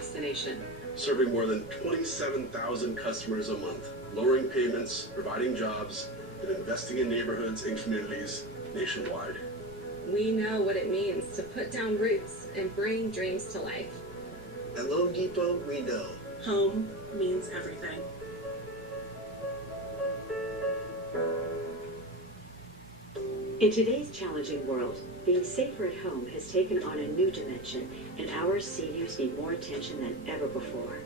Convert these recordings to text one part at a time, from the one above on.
across the nation. Serving more than 27,000 customers a month, lowering payments, providing jobs, and investing in neighborhoods and communities nationwide. We know what it means to put down roots and bring dreams to life. At Loan Depot, we know. Home means everything. In today's challenging world, being safer at home has taken on a new dimension, and our seniors need more attention than ever before.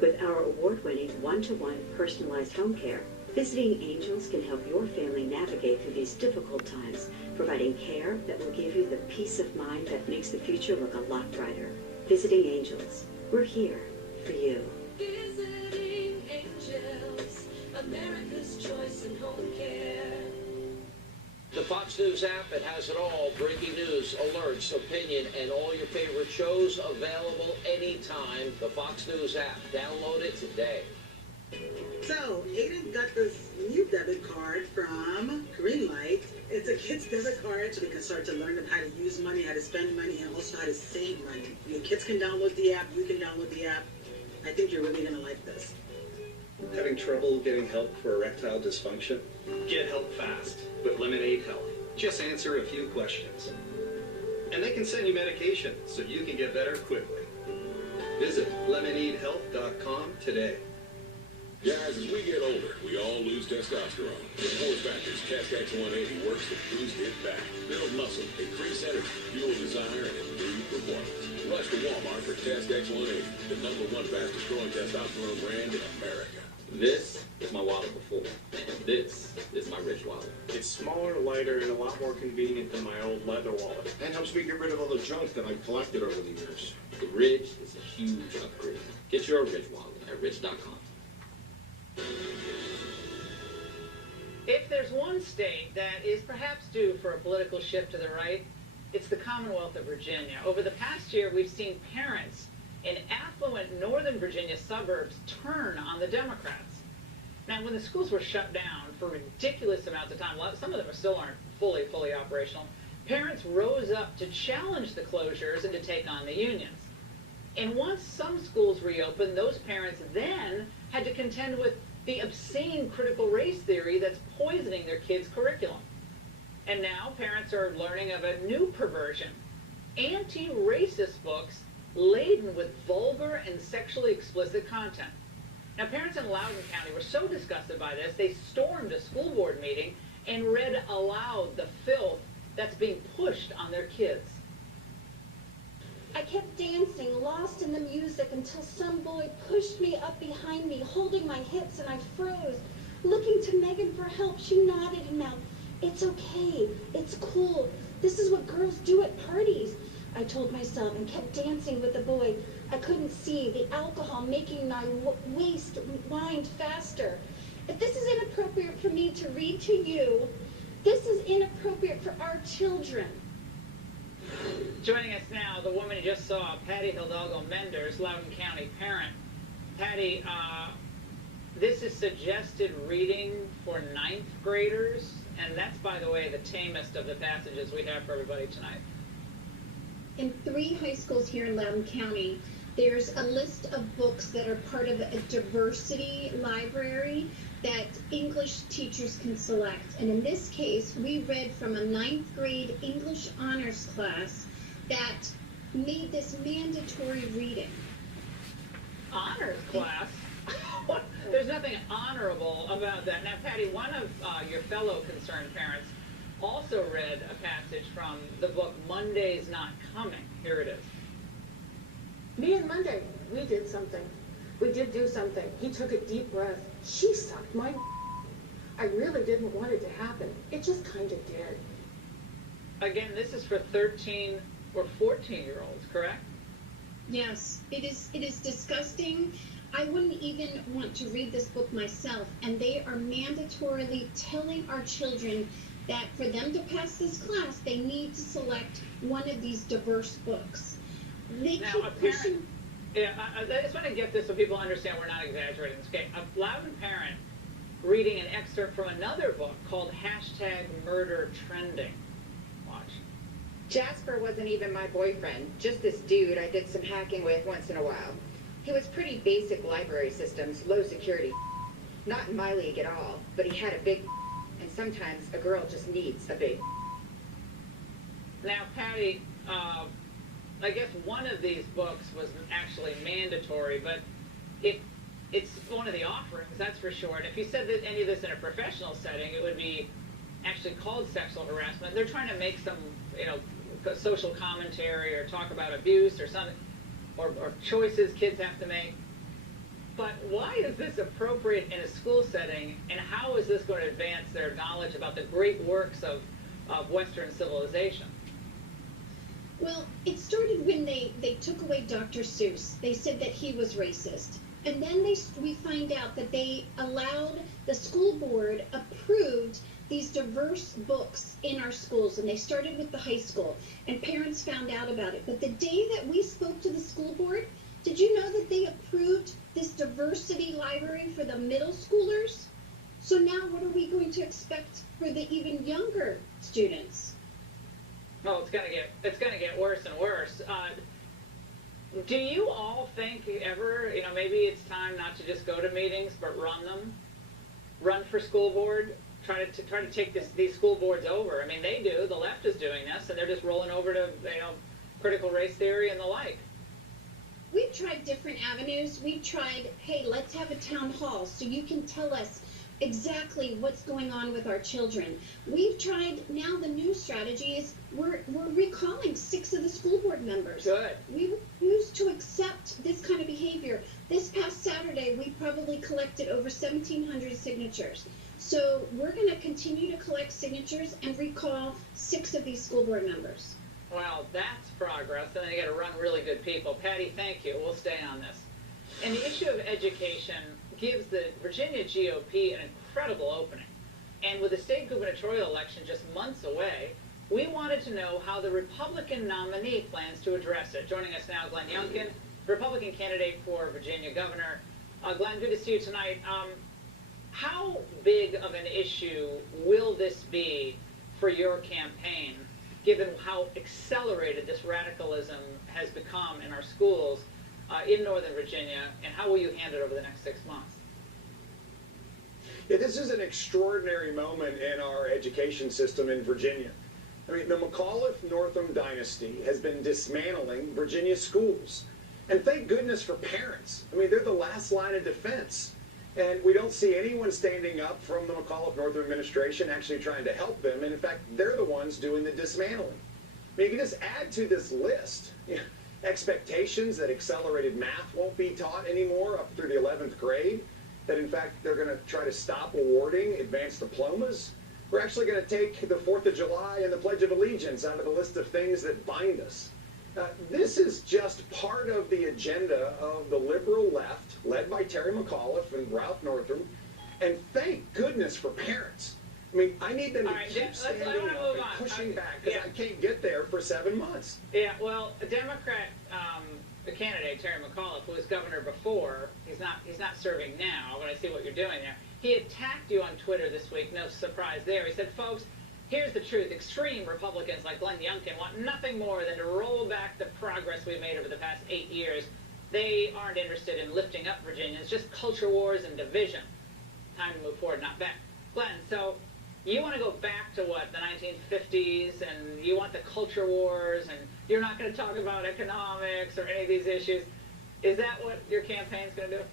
With our award-winning one-to-one personalized home care, Visiting Angels can help your family navigate through these difficult times, providing care that will give you the peace of mind that makes the future look a lot brighter. Visiting Angels, we're here for you. Visiting Angels, America's choice in home care. The Fox News app, it has it all. Breaking news, alerts, opinion, and all your favorite shows available anytime. The Fox News app. Download it today. So, Aiden got this new debit card from Greenlight. It's a kid's debit card, so they can start to learn how to use money, how to spend money, and also how to save money. Your kids can download the app, you can download the app. I think you're really going to like this. Having trouble getting help for erectile dysfunction? Get help fast with Lemonade Health. Just answer a few questions. And they can send you medication so you can get better quickly. Visit lemonadehealth.com today. Guys, as we get older, we all lose testosterone. With 4 factors, Castex 180 works to boost it back. Build muscle, increase energy, fuel desire, and improve performance. Rush to Walmart for Castex 180, the #1 fastest growing testosterone brand in America. This is my wallet before, and this is my Rich wallet. It's smaller, lighter, and a lot more convenient than my old leather wallet. And helps me get rid of all the junk that I've collected over the years. The Rich is a huge upgrade. Get your Rich wallet at rich.com. If there's one state that is perhaps due for a political shift to the right, it's the Commonwealth of Virginia. Over the past year, we've seen parents in affluent Northern Virginia suburbs turn on the Democrats. Now, when the schools were shut down for ridiculous amounts of time, some of them still aren't fully operational, parents rose up to challenge the closures and to take on the unions. And once some schools reopened, those parents then had to contend with the obscene critical race theory that's poisoning their kids' curriculum. And now parents are learning of a new perversion, anti-racist books laden with vulgar and sexually explicit content. Now, parents in Loudoun County were so disgusted by this, they stormed a school board meeting and read aloud the filth that's being pushed on their kids. I kept dancing, lost in the music, until some boy pushed me up behind me, holding my hips, and I froze. Looking to Megan for help, she nodded and mouthed, "It's okay, it's cool. This is what girls do at parties," I told myself, and kept dancing with the boy. I couldn't see the alcohol making my waist wind faster. If this is inappropriate for me to read to you, this is inappropriate for our children. Joining us now, the woman you just saw, Patty Hidalgo Menders, Loudoun County parent. Patty, this is suggested reading for 9th graders, and that's, by the way, the tamest of the passages we have for everybody tonight. In 3 high schools here in Loudoun County, there's a list of books that are part of a diversity library that English teachers can select. And in this case, we read from a 9th grade English honors class that made this mandatory reading. Honors class? There's nothing honorable about that. Now, Patty, one of your fellow concerned parents also read a passage from the book Monday's Not Coming. Here it is. Me and Monday, we did something. We did do something. He took a deep breath. She sucked my I really didn't want it to happen. It just kind of did. Again, this is for 13 or 14-year-olds, correct? Yes, it is disgusting. I wouldn't even want to read this book myself, and they are mandatorily telling our children that for them to pass this class, they need to select one of these diverse books. They now, keep a pushing. parent, yeah, I just want to get this so people understand we're not exaggerating this. Okay, a Loudoun parent reading an excerpt from another book called #MurderTrending. Watch. Jasper wasn't even my boyfriend, just this dude I did some hacking with once in a while. He was pretty basic library systems, low security. Not in my league at all, but he had a big and sometimes a girl just needs a big. Now, Patty, I guess one of these books was actually mandatory, but it's one of the offerings, that's for sure. And if you said that any of this in a professional setting, it would be actually called sexual harassment. They're trying to make some, social commentary or talk about abuse or something, or choices kids have to make. But why is this appropriate in a school setting, and how is this going to advance their knowledge about the great works of Western civilization? Well, it started when they took away Dr. Seuss. They said that he was racist. And then we find out that they allowed, the school board approved these diverse books in our schools, and they started with the high school, and parents found out about it. But the day that we spoke to the school board, did you know that they approved this diversity library for the middle schoolers? So now what are we going to expect for the even younger students? Well, it's gonna get worse and worse. Do you all think ever, maybe it's time not to just go to meetings, but run them? Run for school board? Try to take these school boards over. I mean, they do. The left is doing this, and they're just rolling over to, critical race theory and the like. We've tried different avenues. We've tried, hey, let's have a town hall so you can tell us exactly what's going on with our children. We've tried, now the new strategy is we're recalling 6 of the school board members. Good. We refuse to accept this kind of behavior. This past Saturday, we probably collected over 1,700 signatures. So we're going to continue to collect signatures and recall 6 of these school board members. Well, that's progress, and they got to run really good people. Patty, thank you. We'll stay on this. And the issue of education gives the Virginia GOP an incredible opening. And with the state gubernatorial election just months away, we wanted to know how the Republican nominee plans to address it. Joining us now, Glenn Youngkin, Republican candidate for Virginia governor. Glenn, good to see you tonight. How big of an issue will this be for your campaign, given how accelerated this radicalism has become in our schools in Northern Virginia, and how will you handle it over the next 6 months? Yeah, this is an extraordinary moment in our education system in Virginia. I mean, the McAuliffe-Northam dynasty has been dismantling Virginia schools. And thank goodness for parents. I mean, they're the last line of defense. And we don't see anyone standing up from the McAuliffe-Northam administration actually trying to help them. And in fact, they're the ones doing the dismantling. I mean, you can just add to this list expectations that accelerated math won't be taught anymore up through the 11th grade, that in fact they're going to try to stop awarding advanced diplomas. We're actually going to take the 4th of July and the Pledge of Allegiance out of the list of things that bind us. This is just part of the agenda of the liberal left, led by Terry McAuliffe and Ralph Northam, and thank goodness for parents. I mean, I need them to keep standing up and pushing back, because I can't get there for 7 months. Yeah, well, a Democrat candidate, Terry McAuliffe, who was governor before, he's not serving now, but I see what you're doing there. He attacked you on Twitter this week, no surprise there. He said, folks, here's the truth. Extreme Republicans like Glenn Youngkin want nothing more than to roll back the progress we've made over the past 8 years. They aren't interested in lifting up Virginia. It's just culture wars and division. Time to move forward, not back. Glenn, so you want to go back to, what, the 1950s, and you want the culture wars, and you're not going to talk about economics or any of these issues. Is that what your campaign's going to do?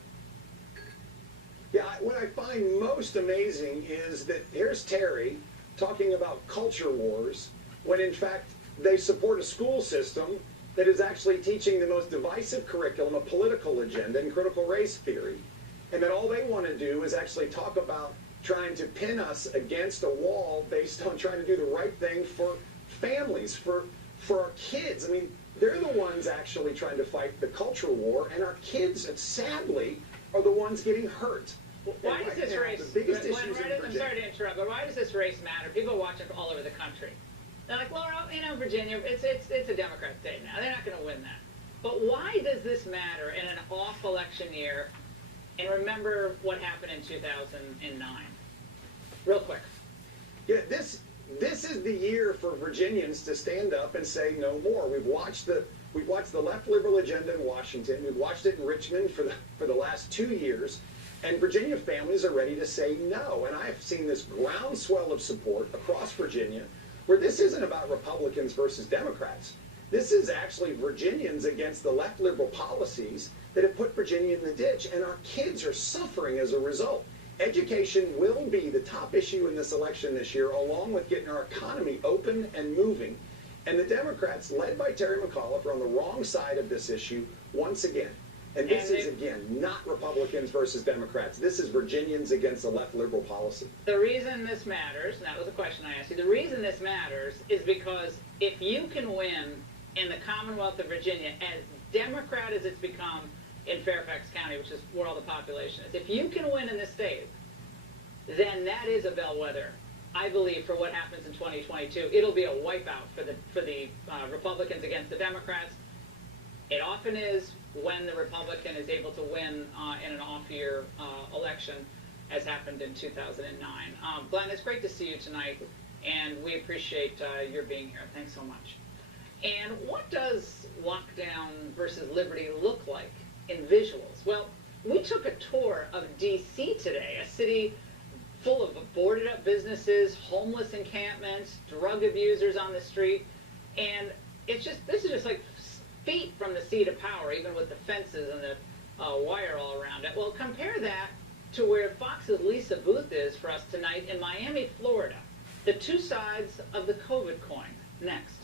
Yeah, what I find most amazing is that here's Terry talking about culture wars, when in fact they support a school system that is actually teaching the most divisive curriculum, a political agenda, and critical race theory. And that all they want to do is actually talk about trying to pin us against a wall based on trying to do the right thing for families, for our kids. I mean, they're the ones actually trying to fight the culture war, and our kids, sadly, are the ones getting hurt. Why does this race, I'm sorry to interrupt, but why does this race matter? People are watching all over the country. They're like, well, Virginia, it's a Democrat state now. They're not going to win that. But why does this matter in an off-election year? And remember what happened in 2009. Real quick. Yeah, this this is the year for Virginians to stand up and say no more. We've watched the left liberal agenda in Washington. We've watched it in Richmond for the last 2 years. And Virginia families are ready to say no. And I've seen this groundswell of support across Virginia where this isn't about Republicans versus Democrats. This is actually Virginians against the left liberal policies that have put Virginia in the ditch. And our kids are suffering as a result. Education will be the top issue in this election this year, along with getting our economy open and moving. And the Democrats, led by Terry McAuliffe, are on the wrong side of this issue once again. And this is, again, not Republicans versus Democrats. This is Virginians against the left liberal policy. The reason this matters, and that was a question I asked you, the reason this matters is because if you can win in the Commonwealth of Virginia, as Democrat as it's become in Fairfax County, which is where all the population is, if you can win in this state, then that is a bellwether, I believe, for what happens in 2022. It'll be a wipeout for the Republicans against the Democrats. It often is when the Republican is able to win in an off-year election, as happened in 2009. Glenn, it's great to see you tonight, and we appreciate your being here. Thanks so much. And what does lockdown versus liberty look like in visuals? Well, we took a tour of D.C. today, a city full of boarded-up businesses, homeless encampments, drug abusers on the street, and this is just like feet from the seat of power, even with the fences and the wire all around it. Well, compare that to where Fox's Lisa Booth is for us tonight in Miami, Florida. The two sides of the COVID coin. Next.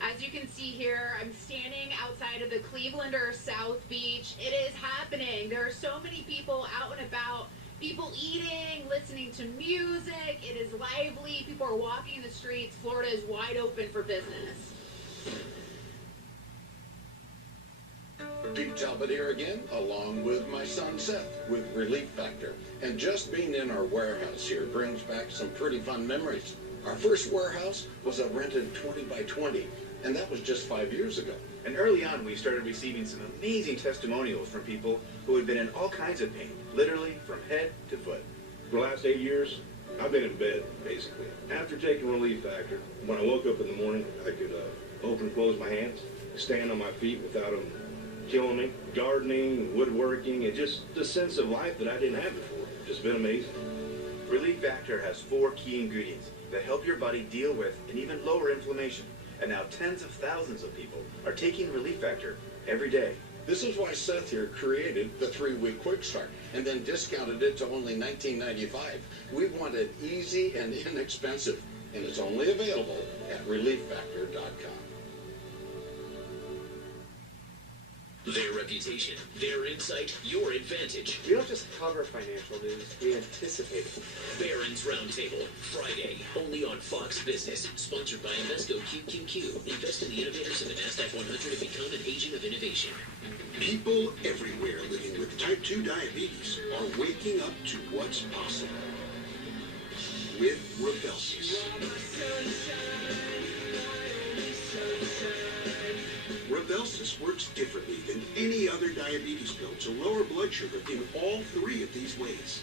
As you can see here, I'm standing outside of the Clevelander South Beach. It is happening. There are so many people out and about, people eating, listening to music. It is lively. People are walking the streets. Florida is wide open for business. Pete Talbot here again, along with my son Seth, with Relief Factor. And just being in our warehouse here brings back some pretty fun memories. Our first warehouse was a rented 20 by 20, and that was just 5 years ago. And early on, we started receiving some amazing testimonials from people who had been in all kinds of pain, literally from head to foot. For the last 8 years, I've been in bed, basically. After taking Relief Factor, when I woke up in the morning, I could open and close my hands, stand on my feet without them killing me. Gardening, woodworking, and just the sense of life that I didn't have before. It's been amazing. Relief Factor has 4 key ingredients that help your body deal with and even lower inflammation. And now tens of thousands of people are taking Relief Factor every day. This is why Seth here created the 3-week quick start and then discounted it to only $19.95. We want it easy and inexpensive, and it's only available at relieffactor.com. Their reputation, their insight, your advantage. We don't just cover financial news, we anticipate it. Barron's Roundtable, Friday, only on Fox Business. Sponsored by Invesco QQQ. Invest in the innovators of the NASDAQ 100 and become an agent of innovation. People everywhere living with type 2 diabetes are waking up to what's possible with Rybelsus. Rybelsus works differently than any other diabetes pill to lower blood sugar in all 3 of these ways.